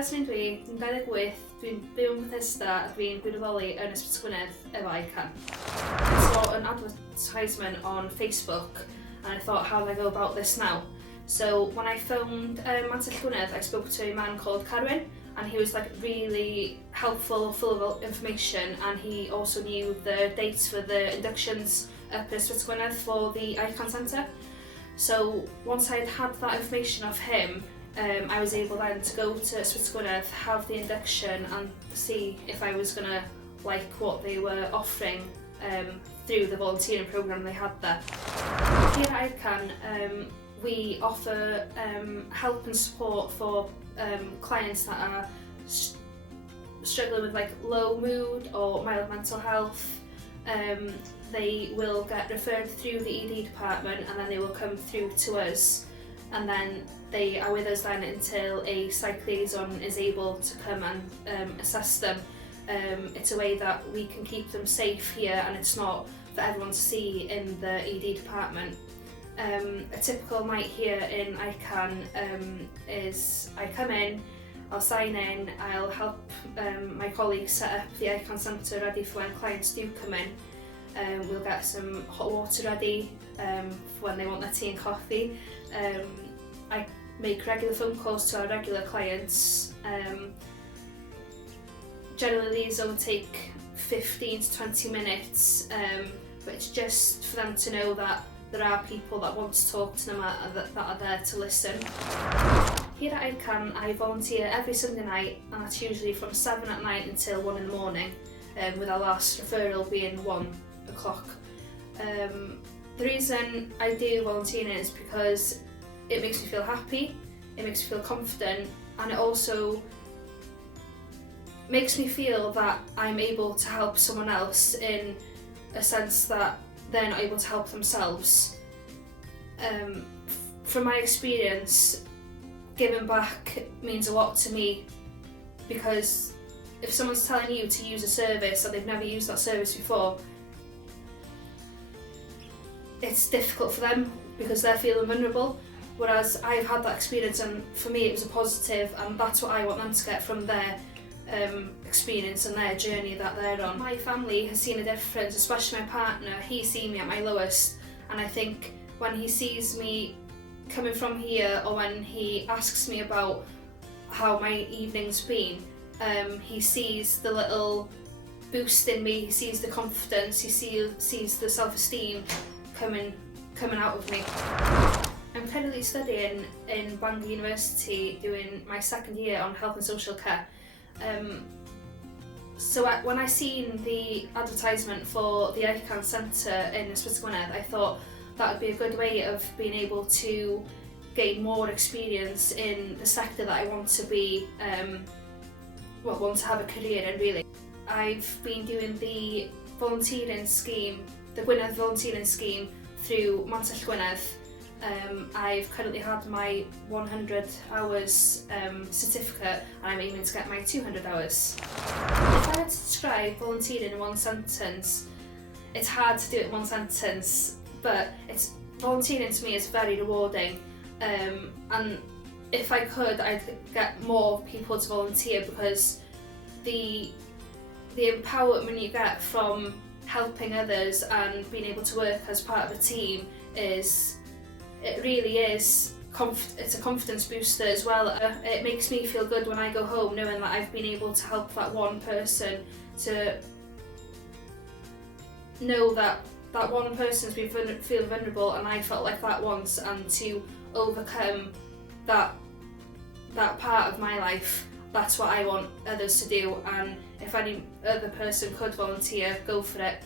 Yasmin dwi, dwi'n 28, dwi'n byw yn Bethesda a dwi'n gwirfoddoli yn Ysbyty Gwynedd efo ICAN. I saw an advertisement on Facebook and I thought, how do I go about this now? So when I phoned Mantell Gwynedd, I spoke to a man called Carwyn, and he was like really helpful, full of information, and he also knew the dates for the inductions up in Ysbyty Gwynedd for the ICAN Centre. So once I'd had that information of him, I was able then to go to Ysbyty Gwynedd, have the induction and see if I was going to like what they were offering through the volunteering programme they had there. Here at ICAN, we offer help and support for clients that are struggling with like low mood or mild mental health. They will get referred through the ED department and then they will come through to us, and then they are with us then until a psych liaison is able to come and assess them. It's a way that we can keep them safe here, and it's not for everyone to see in the ED department. A typical night here in ICAN is I come in, I'll sign in, I'll help my colleagues set up the ICAN Centre ready for when clients do come in. We'll get some hot water ready for when they want their tea and coffee. I make regular phone calls to our regular clients. Generally these only take 15 to 20 minutes, but it's just for them to know that there are people that want to talk to them that are there to listen. Here at ICAN, I volunteer every Sunday night, and that's usually from 7 at night until 1 in the morning, with our last referral being 1 o'clock. The reason I do volunteering is because it makes me feel happy, it makes me feel confident, and it also makes me feel that I'm able to help someone else in a sense that they're not able to help themselves. From my experience, giving back means a lot to me, because if someone's telling you to use a service and they've never used that service before, it's difficult for them because they're feeling vulnerable, whereas I've had that experience and for me it was a positive, and that's what I want them to get from their experience and their journey that they're on. My family has seen a difference, especially my partner. He's seen me at my lowest, and I think when he sees me coming from here, or when he asks me about how my evening's been, he sees the little boost in me, he sees the confidence, he sees the self-esteem coming out of me. I'm currently studying in Bangor University doing my second year on health and social care. So when I seen the advertisement for the ICAN Centre in Ysbyty Gwynedd, I thought that would be a good way of being able to gain more experience in the sector that I want to be, want to have a career in really. I've been doing the volunteering scheme, the Gwynedd volunteering scheme through Mantell Gwynedd. I've currently had my 100 hours certificate, and I'm aiming to get my 200 hours. If I were to describe volunteering in one sentence, it's hard to do it in one sentence, but volunteering to me is very rewarding, and if I could, I'd get more people to volunteer, because the empowerment you get from helping others and being able to work as part of a team it really is, it's a confidence booster as well. It makes me feel good when I go home knowing that I've been able to help that one person, to know that that one person's been feeling vulnerable and I felt like that once, and to overcome that part of my life. That's what I want others to do, and if any other person could volunteer, go for it.